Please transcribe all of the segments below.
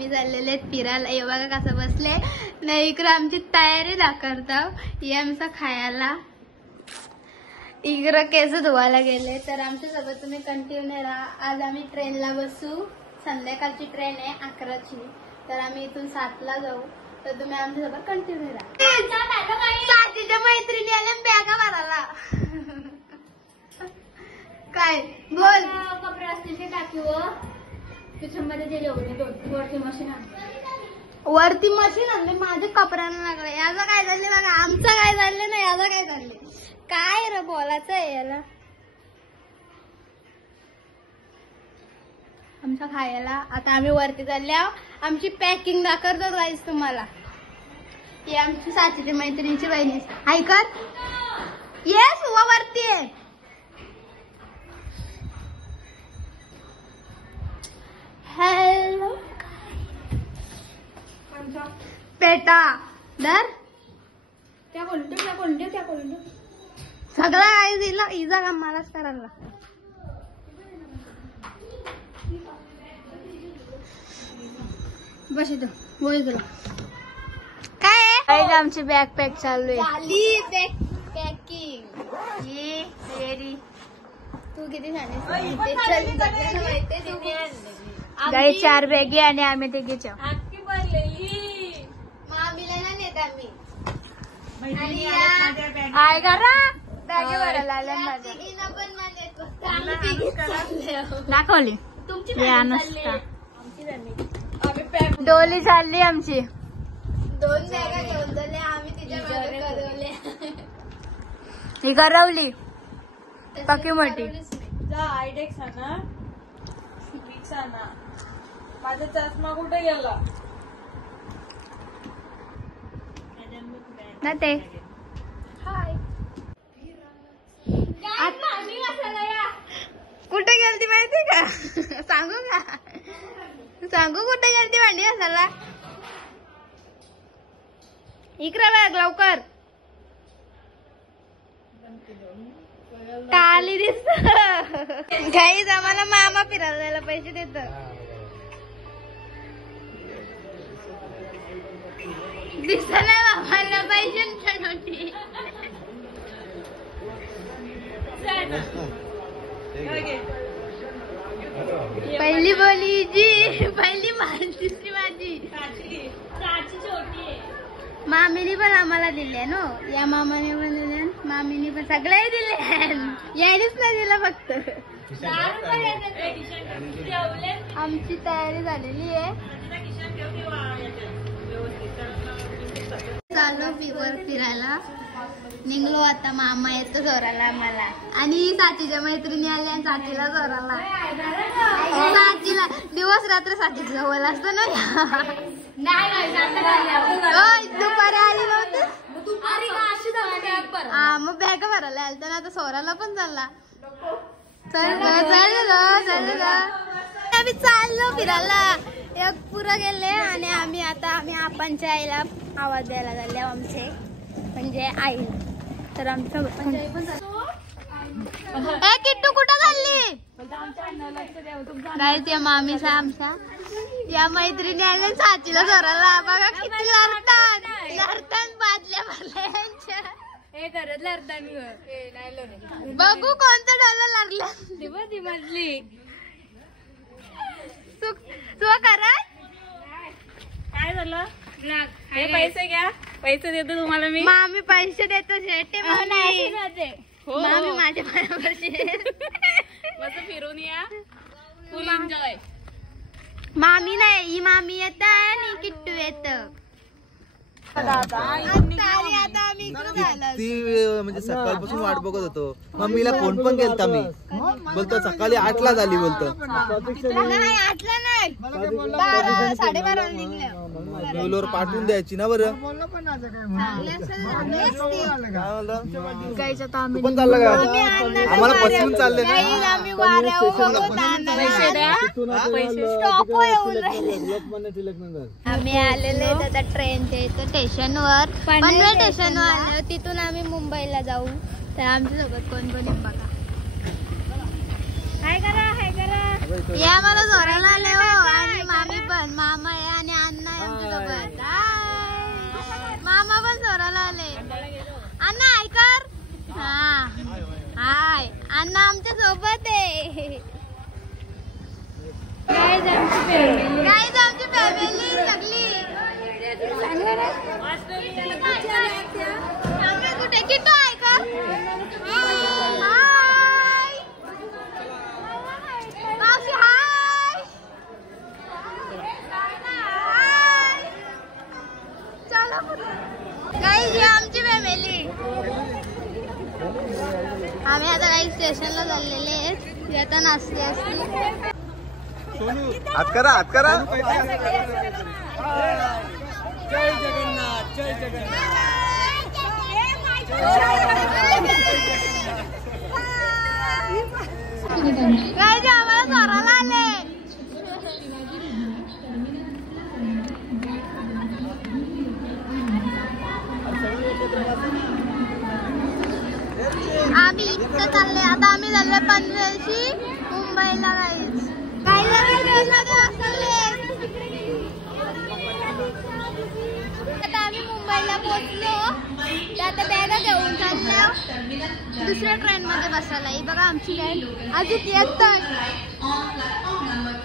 आम्ही चाललेले फिरायला. हे बघा कसं बसले नाही. इकडे आमची तयारी दाखवता हे आमचा खायला. इकडं केस धुवायला गेले. तर आमच्या सोबत तुम्ही कंटिन्यू राहा. आज आम्ही ट्रेनला बसू. संध्याकाळची ट्रेन आहे 11ची. तर आम्ही इथून 7ला जाऊ. तर तुम्ही आमच्यासोबत कंटिन्यू राहा. साथीच्या मैत्रिणी आल्या बॅगा भरायला. काय बोल. कपडे असतील ते टाकीवर त्याच्यामध्ये दिले होते. वरती मशीन आणले. माझ्या कपड्यांना लागलं. याचं काय झालं बघा. आमचं काय झालं नाही. याचं काय झालं. काय रे बोलायचं आहे याला. आमचं खायला. आता आम्ही वरती चालले आहोत. आमची पॅकिंग दाखवतो गाईस तुम्हाला. ही आमची साथीची मैत्रिणीची बहिणी. हाय कर. येस उभा वरती आहे. हॅलो पेटा दर त्या कोणत्या सगळं काय दिला. इजा काम मलाच करायला. बस इथं बोल तुला काय. आमची बॅग पॅक चालू आहे. पॅकिंग ये रेडी. तू किती झाली. 4 बॅगी आणि आम्ही ते घ्यायच्या. मामीला ना नेत आम्ही. काय करा बॅगे भरायला आल्या. दाखवली डोली चालली आमची. 2 बॅगा घेऊन झाले आम्ही. तिच्या ही करवली पक्की मोठी. आयडेक्स आणा. माझा चष्मा कुठे गेला ना ते. कुठे गेलती माहिती का. सांगू कुठे गेलती भांडी घासायला. इकडे बघ लवकर. काली दिसत गाईज. आम्हाला मामा फिरायला जायला पैसे देत. दिसना मामाला पैसे. पहिली बोली जी. पहिली दुसरी माझी. मामीने पण आम्हाला दिले नो. या मामाने पण दिले. मामीने पण सगळे दिले. यायनीच नाही दिलं फक्त. आमची तयारी झालेली आहे. चालू फिरायला निघलो आता. मामा येतो जोराला आम्हाला. आणि साथीच्या मैत्रिणी आल्या. साथीला जोराला. साथीला दिवस रात्र साथीची जवळ असतो ना. दुपारी आली नव्हती. मग बॅग भरायला आलता ना. आता सोराला पण चालला. आम्ही चाललो फिरायला. एक पुरा गेले आणि आम्ही आपांच्या आईला आवाज द्यायला झाले. आमचे म्हणजे आई. तर आमचं किट्टू कुठं चालली. काय त्या मामीचा आमच्या या मैत्रिणी आल्या. साचीला जोराला. बघा किती लढतात बादल्या भरल्या. हे करत लढतात. बघू कोणतं डॉलर लागलं. ती मजली तू करा. काय झालं. हे पैसे घ्या. पैसे देतो तुम्हाला मी. मामी पैसे देतो. शेटे मामी माझ्या पायावरचे. मस्त फिरून या. फुल एन्जॉय. मामी नाही ही मामी येत आणि किट्टू येत. म्हणजे सकाळपासून वाट बघत होतो. मम्मीला फोन पण केलता मी. बोलतो सकाळी 8ला झाली. बोलतो 8ला नाही 12 साडेबाराला निघल्या. पाठवून द्यायची ना. बरं पण चाललं का. आम्हाला बसून चालले ना. आम्ही आलेले आता ट्रेनच्या इथं स्टेशनवर. पनवेल स्टेशनवर आलो. तिथून आम्ही मुंबईला जाऊ. तर आमच्या सोबत कोण कोण बघा. हाय करा. या मला जोराला आले हो. आणि मामी पण. मामा आहे हा हाय अण्णा आमच्या सोबत आहे. गाईज आमची फॅमिली सगळी. कुठे किटू आहे का? हाय मावशी हाय. चला गाईज ही आमची फॅमिली. आम्ही आता काही स्टेशनला चाललेले आहेत. आता नाचली असती. हात करा हात करा. जय जगन्नाथ जय जगन्नाथ. गाईज आम्हाला स्वराला आले. आम्ही इथं चालले. आता आम्ही चाललोय पनवेलशी मुंबईला. गाईज आता आम्ही मुंबईला पोहोचलो. आता बॅगा घेऊन चाललो दुसऱ्या ट्रेन मध्ये बसायला. ही बघा आमची ट्रेन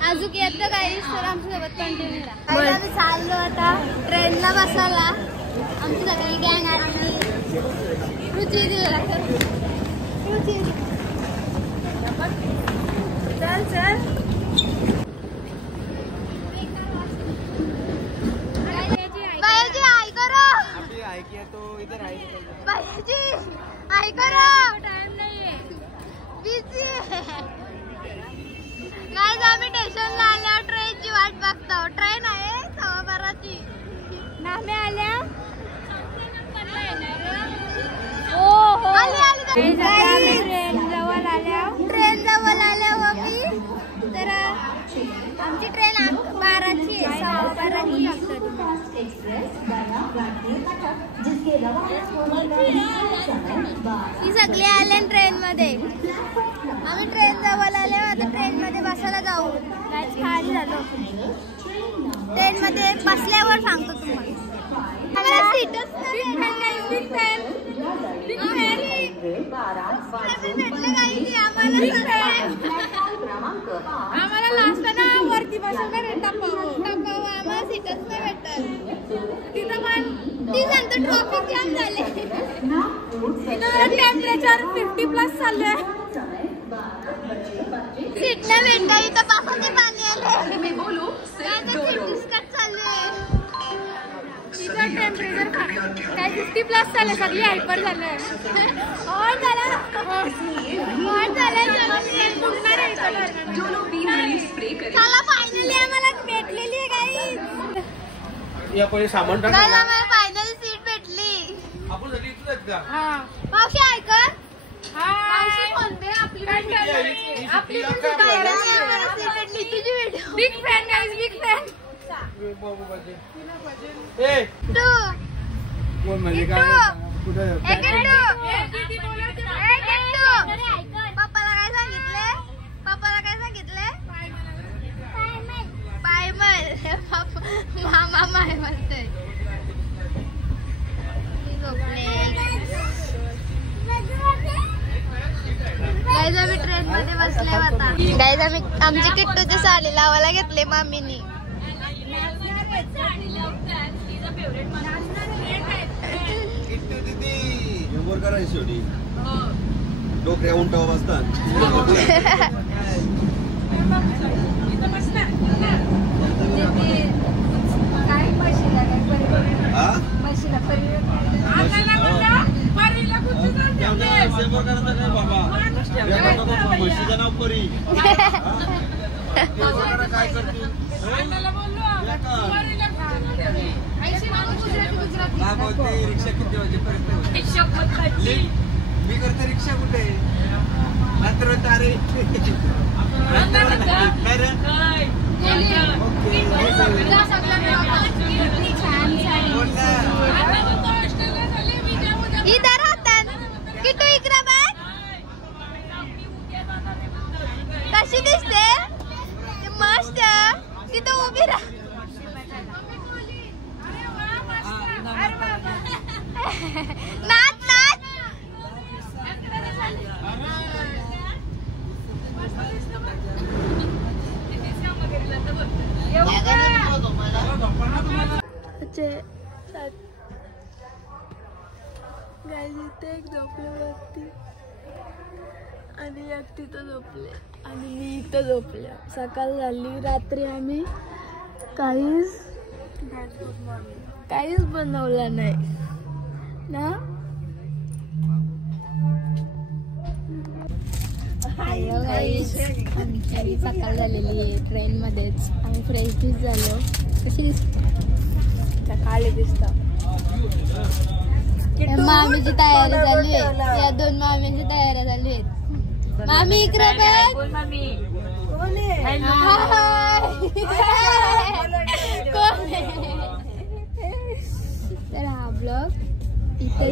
अजून येतं गाईज. तर आमच्यासोबत कंटिन्यू राहा. आम्ही चाललो आता ट्रेनला बसायला. आमची सगळी गँग आली. चल चल बायाजी आई करो. बायाजी आई करो. टाइम नाहीये. बिझी. गाईज आम्ही स्टेशनला आल्या. ट्रेनची वाट बघतो. ट्रेन आहे 12:15ची. नामे आल्या. ट्रेन जवळ आल्या मम्मी. तर आमची ट्रेन 12ची आहे. 12:15ची ही सगळी आले ट्रेन मध्ये. आम्ही ट्रेन जवळ आले. आता ट्रेन मध्ये बसायला जाऊ. खाली झालो. ट्रेन मध्ये बसल्यावर सांगतो तुम्हाला. आम्हाला सीटच आम्हाला लास्टला वरती बसवणार. आम्हाला सीटच नाही भेटत. तिथं पण ती सांगतो ट्रॉफिक जाम झाले. टेम्परेचर 50+ चाललंय. सीट नाही भेटत. इथं पावसाचे पाणी आले. टेम्परेचर काय 50+ झालं. सगळी हायपर झालंय. चला फायनली आम्हाला भेटलेली आहे गाईज. आम्हाला फायनली सीट भेटली. मावशी ऐकत big fan guys. Big fan. पप्पाला काय सांगितले? पायमल. मामा माय म्हणतोय. गाईज आम्ही ट्रेन मध्ये बसले आता. गाईज आम्ही आमची किट्टूची साडी लावायला घेतले मामीनी. डोकऱ्या उंटावर बसतात. काय करतो रिक्षा किती वाजेपर्यंत? मी करते रिक्षा कुठे? रात्र तारे. इधर राहतात किटू. इकडे बघ कशी दिसते. मस्त. तिथं उभी राहा. नाच नाच. झोपले आणि एक तिथं झोपले आणि मी इथं झोपले. सकाळ झाली. रात्री आम्ही काहीच बनवलं नाही ना. हॅलो गाईज, आमची सकाळ झालेली आहे ट्रेनमध्येच. आम्ही फ्रेश बीस झालो. कशी सकाळी दिसतं. मामीची तयारी झाली आहे. या 2 मामींची तयारी झाली आहे. मामी इकडे बघ. तर हा ब्लॉग इथे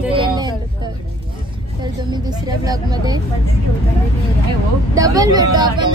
तर तुम्ही दुसऱ्या ब्लॉग मध्ये डबल भेटू आपण